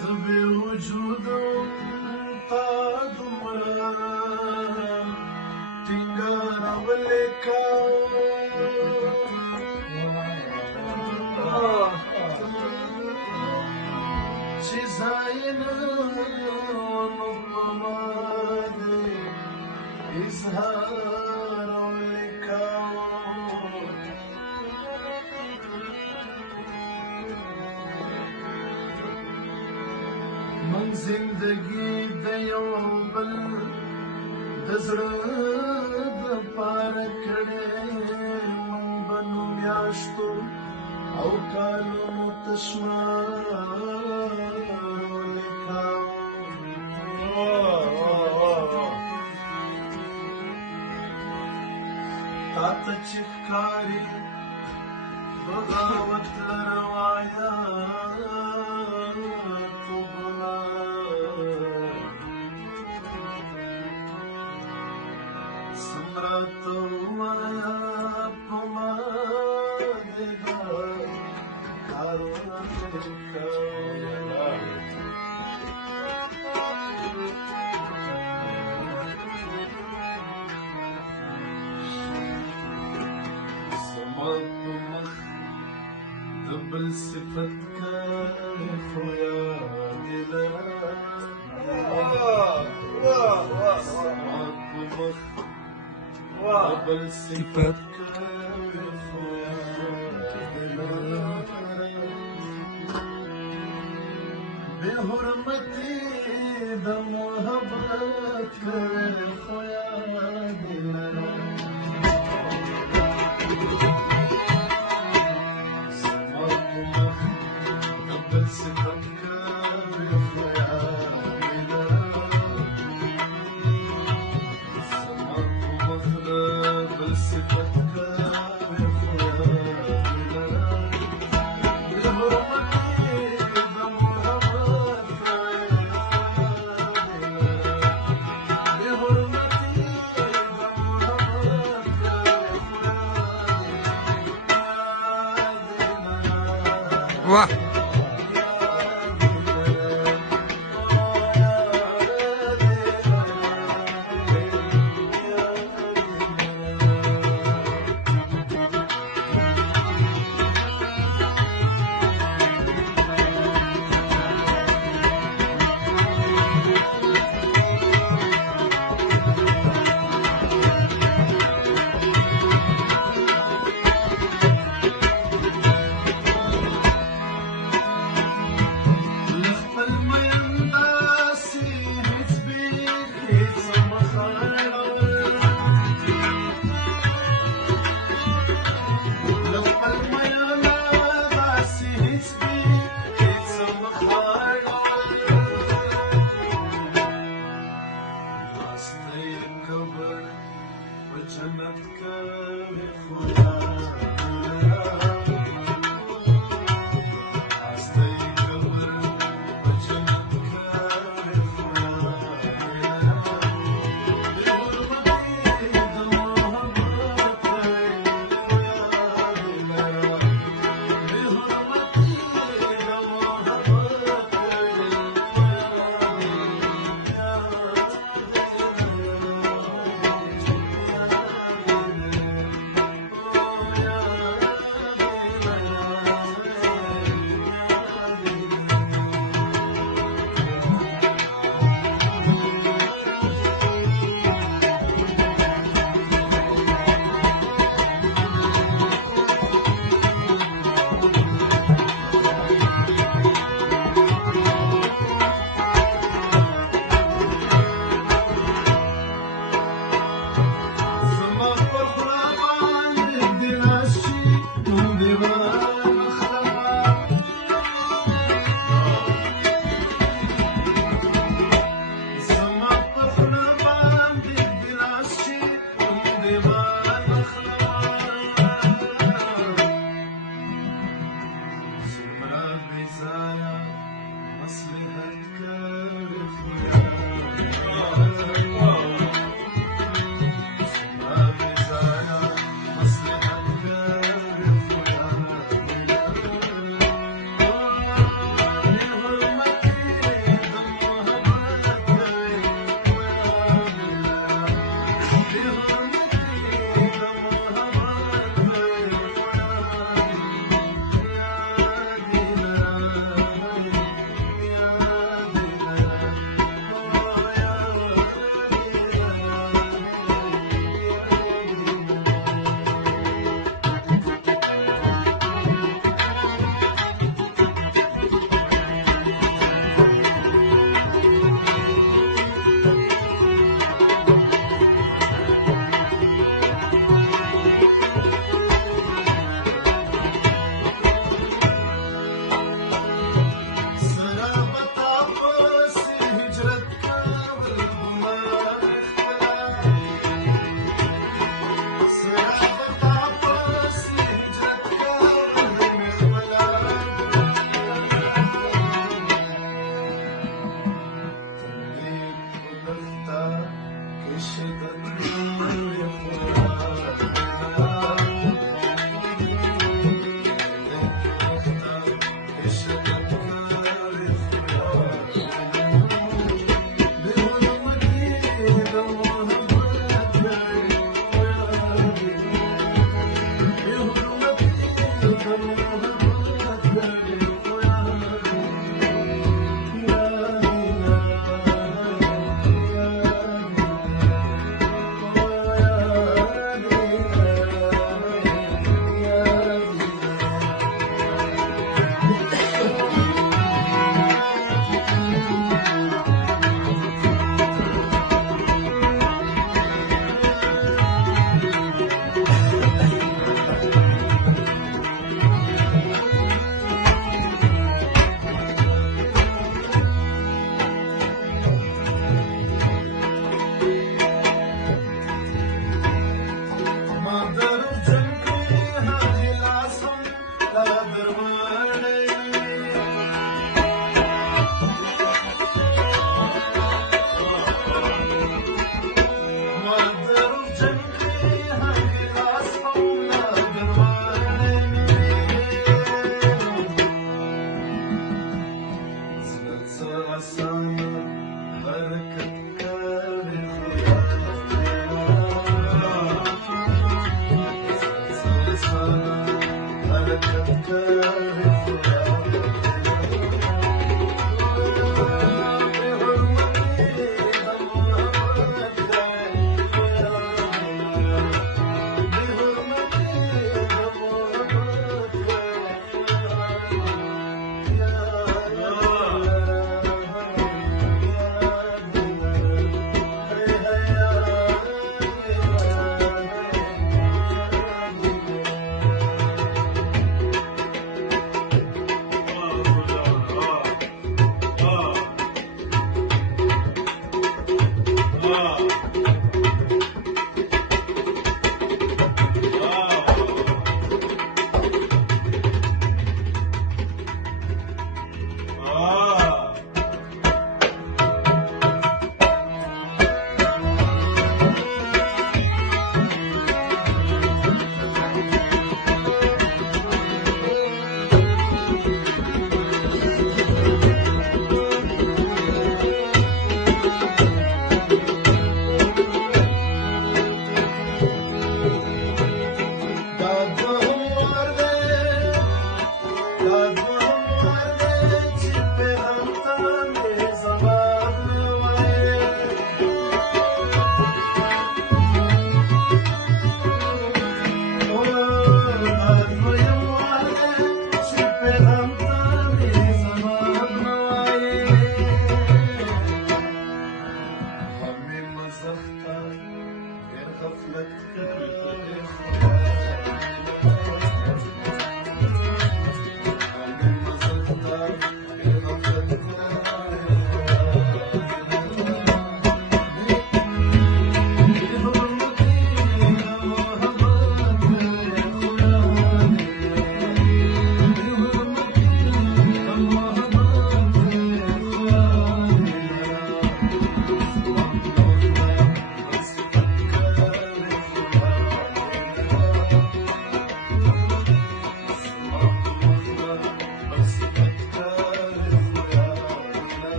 زبې وجودم تا دومره ټینګارولې چې ځای نه نو په ما دې اظهارولې من زندگی د یو بل د زړه دپاره کړې من به نو میاشتو او کالونو تشمارولې تا ته چې ښکاري بغاوت لروایاتونه څومره ته ووایه په ما دې دا کارونه زما په مخ د بل صفت کوې خو یادې لره زما په مخ بل صفت کوي خو یادې لره بې حرمتي د محبت کوي خو یادې لره زما په مخ د بل صفت کوي خو یادې لره صفت کوي خو یادې لره بې حرمتي د محبت کوي بې حرمتي د محبت کوي خو یادې لره جنت کوي خو یادې لره هستۍ قبر په جنت کوي خو یادې لره بې حرمتي د محبت کوي خو یادې لره بې حرمتي د محبت کوي خو Masli